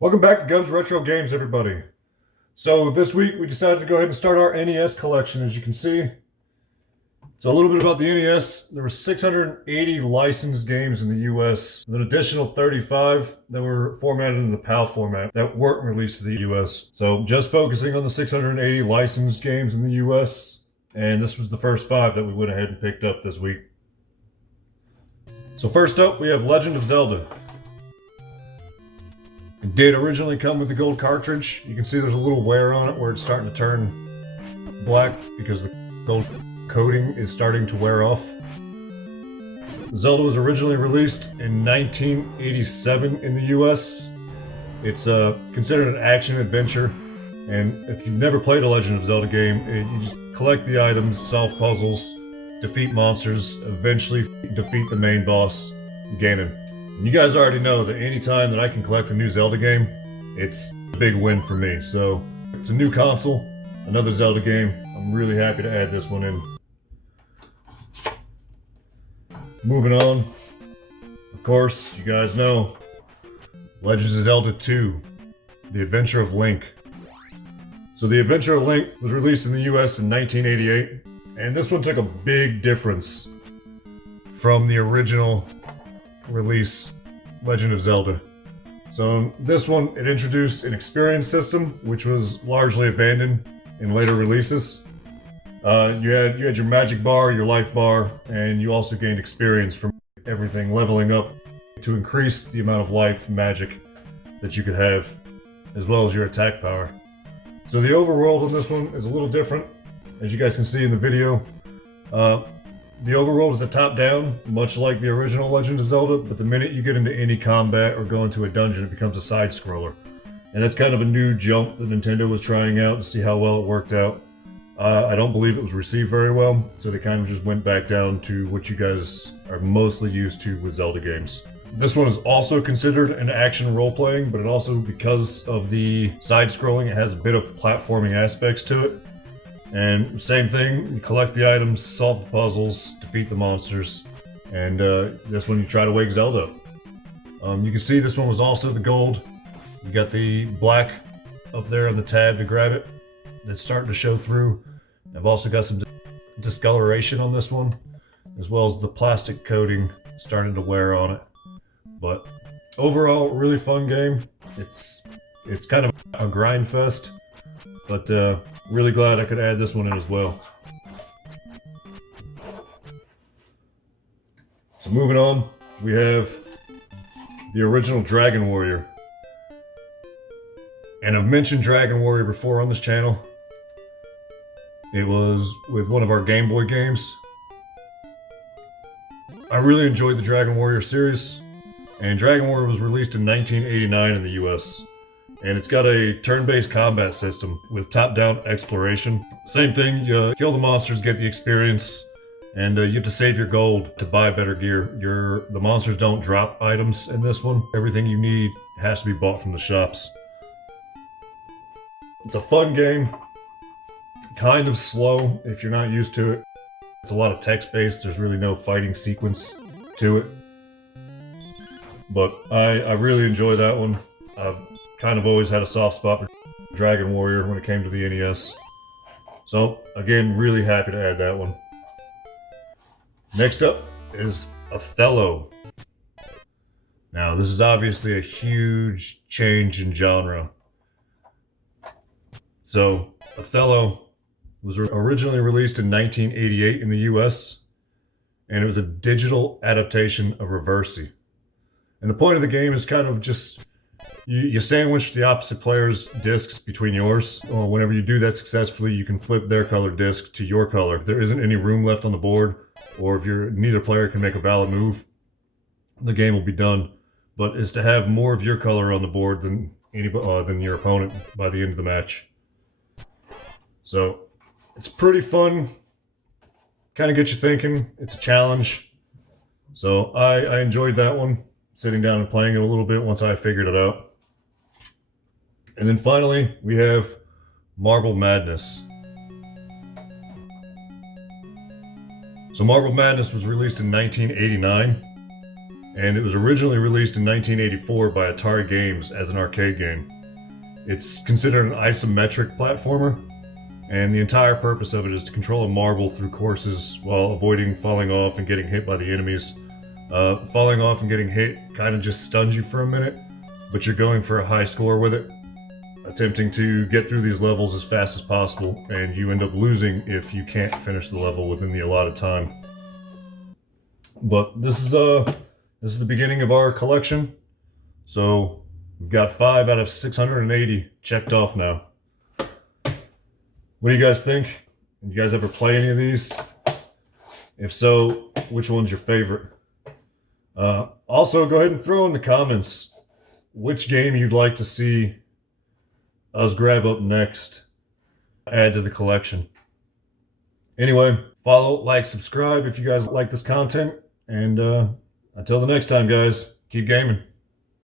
Welcome back to Gubsretrogames, everybody. So this week we decided to go ahead and start our NES collection, as you can see. So a little bit about the NES. There were 680 licensed games in the US, with an additional 35 that were formatted in the PAL format that weren't released to the US. So just focusing on the 680 licensed games in the US, and this was the first 5 that we went ahead and picked up this week. So first up, we have Legend of Zelda. It did originally come with the gold cartridge. You can see there's a little wear on it where it's starting to turn black because the gold coating is starting to wear off. Zelda was originally released in 1987 in the US. It's considered an action adventure, and if you've never played a Legend of Zelda game, you just collect the items, solve puzzles, defeat monsters, eventually defeat the main boss, Ganon. You guys already know that anytime that I can collect a new Zelda game, it's a big win for me. So, it's a new console, another Zelda game. I'm really happy to add this one in. Moving on, of course, you guys know, Legends of Zelda 2, The Adventure of Link. So The Adventure of Link was released in the US in 1988, and this one took a big difference from the original release, Legend of Zelda. So this one, it introduced an experience system, which was largely abandoned in later releases. You had your magic bar, your life bar, and you also gained experience from everything leveling up to increase the amount of life magic that you could have, as well as your attack power. So the overworld on this one is a little different, as you guys can see in the video. The overworld is a top-down, much like the original Legend of Zelda, but the minute you get into any combat or go into a dungeon, it becomes a side-scroller. And that's kind of a new jump that Nintendo was trying out to see how well it worked out. I don't believe it was received very well, so they kind of just went back down to what you guys are mostly used to with Zelda games. This one is also considered an action role-playing, but it also, because of the side-scrolling, it has a bit of platforming aspects to it. And same thing, you collect the items, solve the puzzles, defeat the monsters, and this one you try to wake Zelda up. You can see this one was also the gold. You got the black up there on the tab to grab it. That's starting to show through. I've also got some discoloration on this one, as well as the plastic coating starting to wear on it. But overall, really fun game. It's kind of a grind fest, but really glad I could add this one in as well. So moving on, we have the original Dragon Warrior. And I've mentioned Dragon Warrior before on this channel. It was with one of our Game Boy games. I really enjoyed the Dragon Warrior series, and Dragon Warrior was released in 1989 in the US. And it's got a turn-based combat system with top-down exploration. Same thing, you kill the monsters, get the experience, and you have to save your gold to buy better gear. The monsters don't drop items in this one. Everything you need has to be bought from the shops. It's a fun game, kind of slow if you're not used to it. It's a lot of text-based, there's really no fighting sequence to it. But I really enjoy that one. I've kind of always had a soft spot for Dragon Warrior when it came to the NES. So, again, really happy to add that one. Next up is Othello. Now, this is obviously a huge change in genre. So, Othello was originally released in 1988 in the US, and it was a digital adaptation of Reversi. And the point of the game is kind of just you sandwich the opposite player's discs between yours. Whenever you do that successfully, you can flip their color disc to your color. If there isn't any room left on the board, or if neither player can make a valid move, the game will be done. But it's to have more of your color on the board than your opponent by the end of the match. So it's pretty fun. Kind of gets you thinking. It's a challenge. So I enjoyed that one. Sitting down and playing it a little bit once I figured it out. And then finally, we have Marble Madness. So Marble Madness was released in 1989, and it was originally released in 1984 by Atari Games as an arcade game. It's considered an isometric platformer, and the entire purpose of it is to control a marble through courses while avoiding falling off and getting hit by the enemies. Falling off and getting hit kind of just stuns you for a minute, but you're going for a high score with it, attempting to get through these levels as fast as possible, and you end up losing if you can't finish the level within the allotted time. But this is the beginning of our collection, so we've got 5 out of 680 checked off now. What do you guys think? Did you guys ever play any of these? If so, which one's your favorite? Also, go ahead and throw in the comments which game you'd like to see us grab up next, add to the collection. Anyway, follow, like, subscribe if you guys like this content, and until the next time, guys, keep gaming.